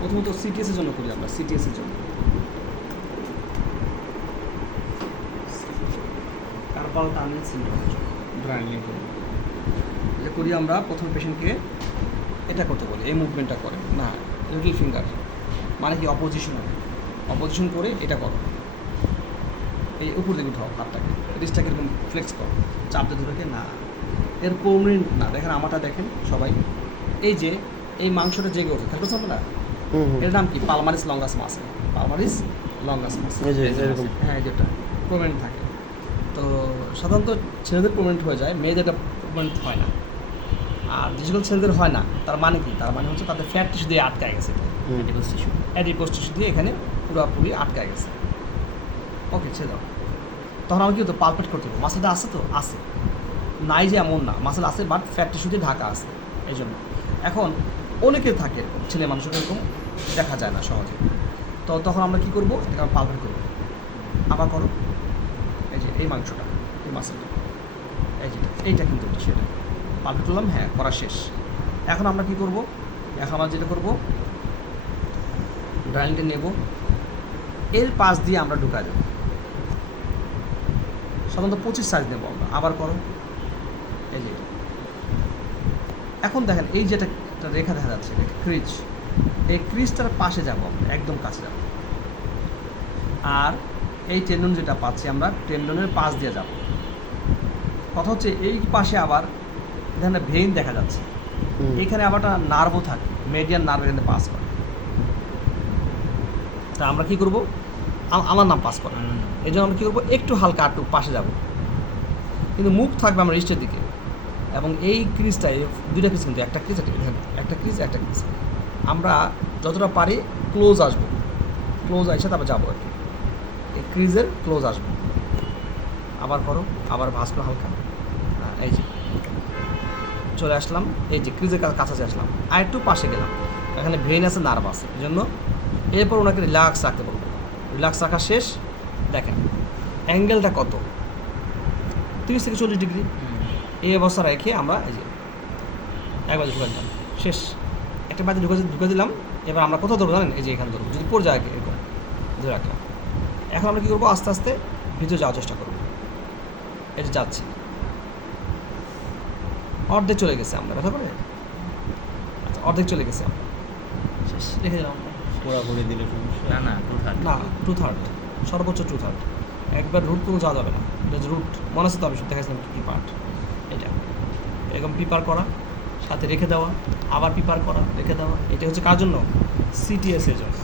প্রথমত সিটিএস এর জন্য করি আমরা, সিটিএস এর জন্য কার্পাল টানেল সিনড্রোমের জন্য ব্রাইনিং করি। এটা করি আমরা প্রথম পেশেন্টকে এটা করতে বলি, এই মুভমেন্টটা করে না, লিটল ফিঙ্গার মানে কি অপোজিশন হবে, অপোজিশন করে এটা করো, এই উপর দিকে উঠাও হাতটাকে, রিস্টটাকে এরকম ফ্লেক্স করো, চাপতে ধরে না, এর পার্মানেন্ট না। দেখেন আমারটা দেখেন সবাই, এই যে এই মাংসটা জেগে ওঠে খেয়াল করছেন না, এর নাম কি palmaris longus muscle, palmaris longus muscle, হ্যাঁ যেটা পার্মানেন্ট থাকে। তো সাধারণত ছেলেদের পার্মানেন্ট হয়ে যায়, মেয়েদের এটা পার্মানেন্ট হয় না। আর যে সকল ছেলেদের হয় না তার মানে কি, তার মানে হচ্ছে তাদের ফ্যাট টিস্যু দিয়ে আটকায় গেছে, অ্যাডিপোজ টিস্যু দিয়ে এখানে পুরোপুরি আটকায় গেছে। ওকে ছেড়ে দাও। তখন আমি কি হতো, পালপেট করতে হবে, মাসেলটা আছে তো আছে, নাই যে এমন না, মাসেল আছে বাট ফ্যাট টিস্যু দিয়ে ঢাকা আছে এই জন্য। এখন অনেকের থাকে এরকম, ছেলে মানুষের এরকম দেখা যায় না সহজে, তো তখন আমরা কী করবো, এটা পালপেট করবো। আবার করো, এই যে এই মাংসটা, এই মাসেলটা, এই যেটা, এইটা কিন্তু সেটা পালপেট করলাম, হ্যাঁ করা শেষ। এখন আমরা কী করবো, এখন আমরা যেটা করবো, ড্রাইংটা নেব, এর পাশ দিয়ে আমরা ঢুকা দেবো, সাধারণত 25 সাইজ নেবো আমরা। আবার করো, এই যে এখন দেখেন এই যেটা একটা রেখা দেখা যাচ্ছে, এটা ক্রিজ, এই ক্রিজটার পাশে যাবো আমরা, একদম কাছে যাবো। আর এই টেন্ডন যেটা পাচ্ছি আমরা, টেন্ডনের পাশ দিয়ে যাব। কথা হচ্ছে এই পাশে আবার এখানে ভেইন দেখা যাচ্ছে, এইখানে আবার একটা নার্ভও থাকে, মেডিয়ান নার্ভ এখানে পাস করে। তা আমরা কী করবো, আমার নাম পাস করে, এই জন্য আমরা কী করবো, একটু হালকা একটু পাশে যাব, কিন্তু মুখ থাকবে আমরা রিস্টের দিকে। এবং এই ক্রিজটা, দুইটা ক্রিজ কিন্তু, একটা ক্রিজ একটা ক্রিজ একটা ক্রিজ, আমরা যতটা পারি ক্লোজ আসবো, ক্লোজ আসে তারপর যাবো আর কি, এই ক্রিজের ক্লোজ আসবো। আবার করো, আবার ভাঁজ করো হালকা, এই যে চলে আসলাম, এই যে ক্রিজের কাছাকাছি আসলাম, আর একটু পাশে গেলাম, এখানে ভেইন আছে, নার্ভ আছে, এই জন্য এরপর ওনাকে রিল্যাক্স রাখতে বলবো। রিল্যাক্স রাখা শেষ, দেখেন অ্যাঙ্গেলটা কত, 30 থেকে 40 ডিগ্রি। এই অবস্থা রেখে আমরা এই যে একবার ঢুকে দিলাম, শেষ। একটা বাজে ঢুকে দিলাম, এবার আমরা কোথাও ধরবো জানেন, এই যে এখানে ধরবো, যদি পড়ে যায় এরকম ধরে রাখলাম। এখন আমরা কী করবো, আস্তে আস্তে ভিতরে যাওয়ার চেষ্টা করবো, এই যে যাচ্ছি, অর্ধেক চলে গেছে, আমরা ব্যথা করে, আচ্ছা অর্ধেক চলে গেছে, আমরা শেষ রেখে দিলাম। পুরোপুরি দিলে না না না, 2/3, সর্বোচ্চ 2/3, একবার রুট কোনো যাওয়া যাবে না, এটা যে রুট মনে আছে তো, আমি দেখাচ্ছিলাম কী পার্ট, এটা এরকম পিপার করা, সাথে রেখে দেওয়া, আবার পিপার করা, রেখে দেওয়া, এটা হচ্ছে কার জন্য, সিটিএস এর জন্য।